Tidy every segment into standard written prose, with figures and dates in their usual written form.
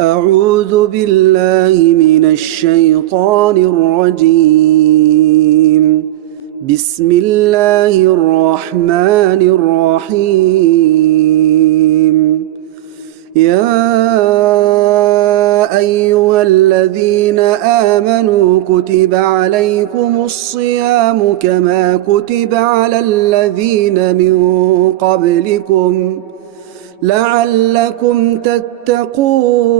أعوذ بالله من الشيطان الرجيم. بسم الله الرحمن الرحيم. يا أيها الذين آمنوا كتب عليكم الصيام كما كتب على الذين من قبلكم لعلكم تتقون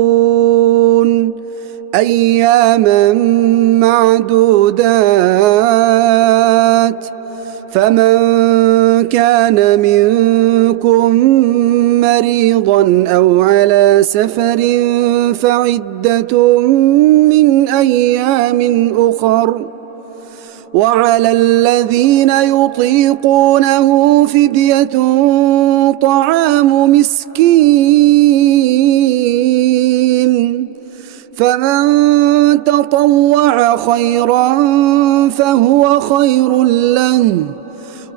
أياما معدودات. فمن كان منكم مريضا أو على سفر فعدة من أيام أخر، وعلى الذين يطيقونه فدية طعام مسكين، فمن تطوع خيرا فهو خير له،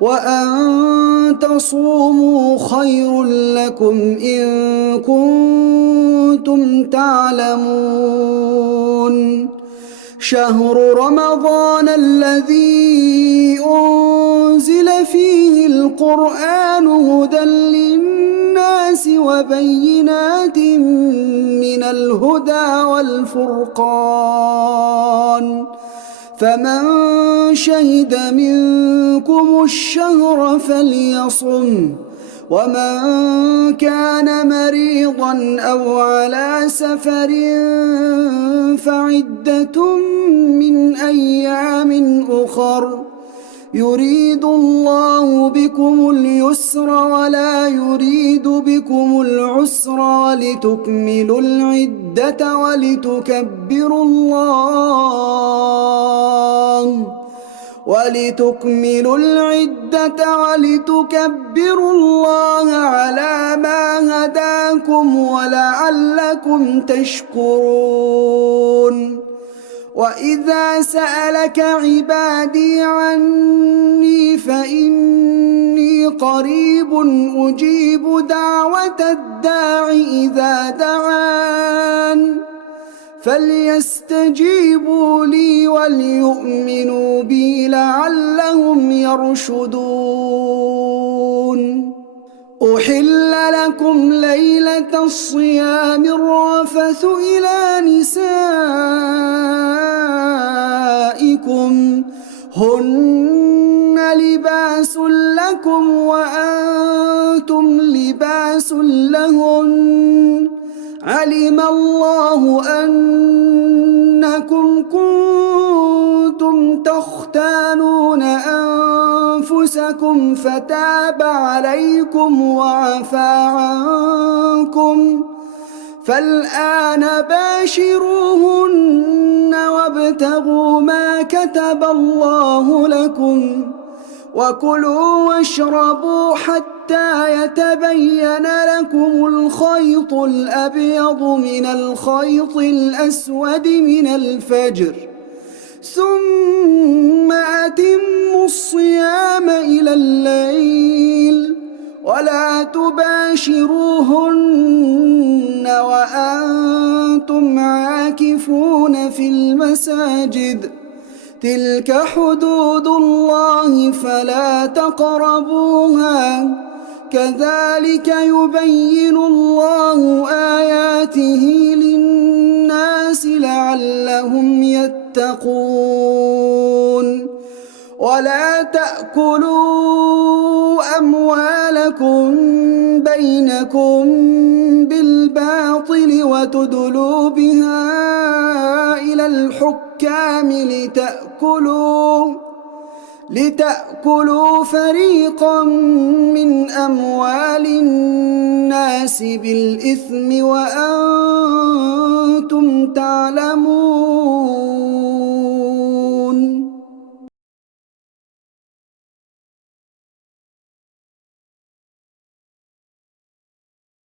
وأن تصوموا خير لكم إن كنتم تعلمون. شهر رمضان الذي أنزل فيه القرآن هدى للناس وبينات من الهدى والفرقان، فمن شهد منكم الشهر فليصم، ومن كان مريضا أو على سفر فعدة من أيام أخر، يريد الله بكم اليسر ولا يريد بكم العسر ولتكملوا العدة ولتكبروا الله على ما هداكم ولعلكم تشكرون. وإذا سألك عبادي عني فإني قريب أجيب دعوة الداع إذا دعان، فليستجيبوا لي وليؤمنوا بي لعلهم يرشدون. أحل لكم ليلة الصيام الرفث إلى نسائكم هن لباس لكم وأنتم لباس لهن، علم الله أنكم كنتم تختانون أنفسكم فتاب عليكم وعفى عنكم، فالآن باشروهن وابتغوا ما كتب الله لكم، وكلوا واشربوا حتى يتبين لكم الخيط الأبيض من الخيط الأسود من الفجر، ثم أتموا الصيام إلى الليل، ولا تباشروهن وأنتم عاكفون في المساجد، تلك حدود الله فلا تقربوها، كذلك يبين الله آياته للناس لعلهم يتقون. ولا تأكلوا أموالكم بينكم بالباطل وتدلوا بها إلى الحكام لتأكلوا فريقا من أموال الناس بالإثم وأنتم تعلمون.